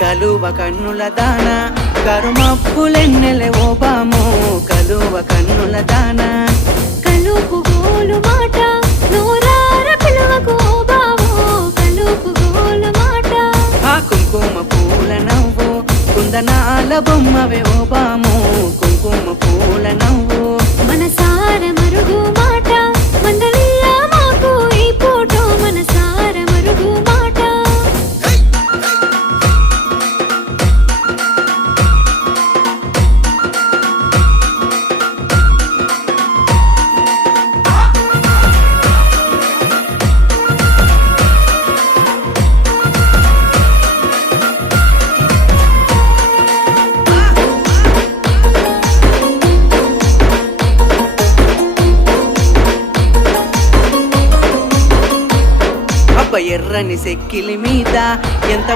కలువ కన్నుల దాన కరుమప్పులెన్నెలే ఓ బాము కలువ కన్నుల దాన కలుపు గోలు మాట నూరార పిలువకు ఓ బావో కలుపు గోలు మాట ఆ కుంకుమ పూల నవ్వు కుందనాల బొమ్మవే ఓ బాము కుంకుమ పూల నవ్వు మనసార మరుగు మాట మందలియ మాకు ఈ పూట మనసార మరుగు మాట అబ్బ ఎర్రని సెక్కిలి మీద ఎంత